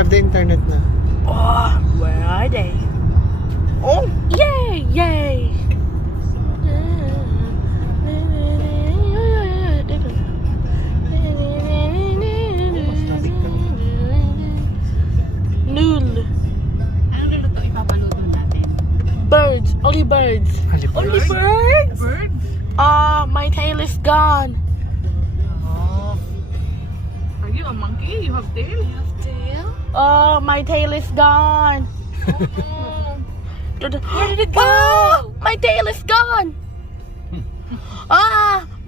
have the internet na. Oh, where are they? Oh, yay, yay. Noodle. Ano luluto ipapaluto natin? Birds, only birds. Only birds? Bird? My tail is gone. Oh. Are you a monkey? You have tail? You have tail? My tail is gone. Where did it go? Ah, my tail is gone.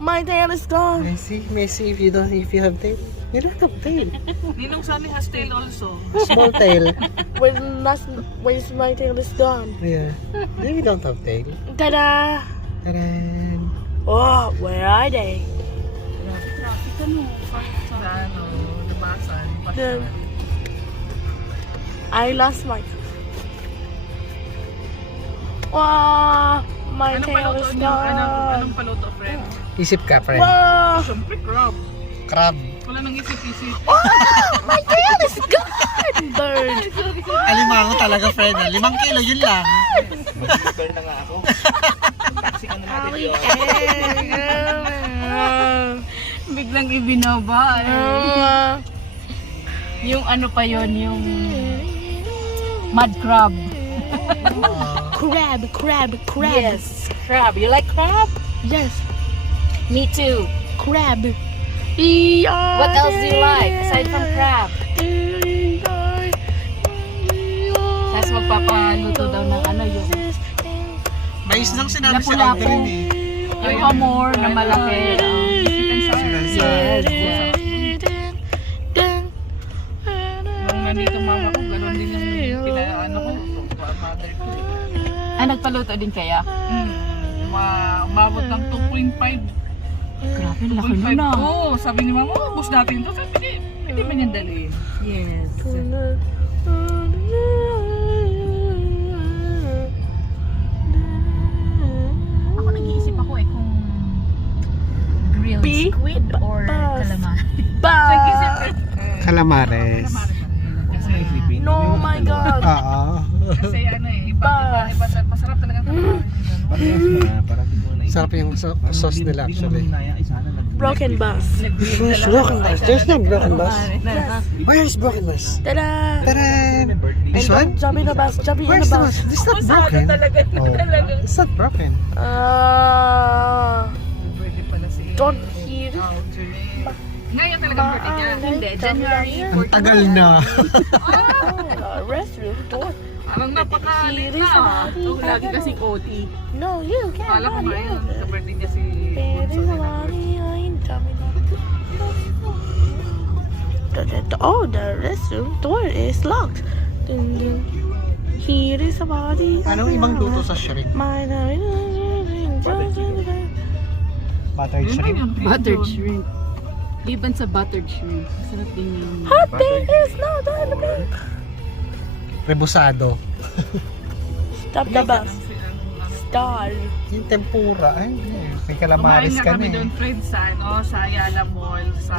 My tail is gone. May see if you have tail. You don't have tail. Ninong Sunny has tail also. Small tail. Where's my tail is gone? Yeah. You don't have tail. Ta-da! Taran. Oh, where are they? Traffic ano? Sa ano? Labasan. Then I lost my. Wow, my Anong tail paluto is niyo? gone. Anong paluto, friend? Isip ka, friend. Wow, Siyempre, crab. Crab. Wala nang isip-isip. my tail is gone. Bird. Alimango talaga, friend. 5 kilo, yun lang. Biglang ibinaba. Yung ano pa yon, yung mud crab. Crab. Yes, crab. You like crab? Yes, Me too. crab. What else do you like aside from crab? Tapos magpapaluto daw ng ano yung Mais lang sinabi si lapu-lapu. Aldrin eh. Yung hamor na malaki. Yes. Nung nandito mama ko, gano'n din yung pinaano ko. Mother ko. Nagpaluto din kaya? Umabot ng 2.5. Grabe, laki 2.5 na. Oo, sabi ni mama, bus natin ito. Sabi hindi man yan dalhin. Yes. Ako nag-iisip ako kung grilled squid or calamari. Calamares. No, my God. Oo. Kasi ano iba, masarap talaga ang calamari. Sarap yung sauce nila actually. Broken bus. Where's broken bus? There's no broken bus. Where's broken bus? Ta-da! Taran! This one? Jump in the bus. Jump in the Where's the bus. bus? This is not broken. Oh, it's not broken. Birthday pala si Don't hear. Ngayon talaga birthday niya. Hindi, January Ang tagal na. Restroom door. Parang napakalit na. Lagi kasing OT. No, you can't. Kala ko ngayon, sa birthday niya si Oh, the restroom door is locked. Here is a body. Anong ibang luto sa shrimp? Buttered shrimp? Buttered shrimp. Liban sa buttered shrimp. Masarap din yung... Hot thing is not on the bed. Rebusado. Stop the bus. Star. Yung tempura. Ay, may Kumain calamares na ka kami na doon, eh. friends, sa Ayala Mall, sa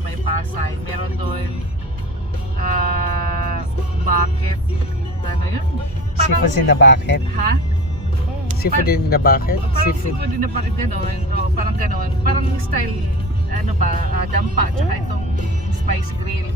May Pasay. Meron doon bucket. Ano yun? Seafood in the bucket. Ha? Seafood in the bucket. Parang Seafood. seafood din na parang gano'n. Parang gano'n. Parang style, ano ba, dampa, tsaka itong spice grill.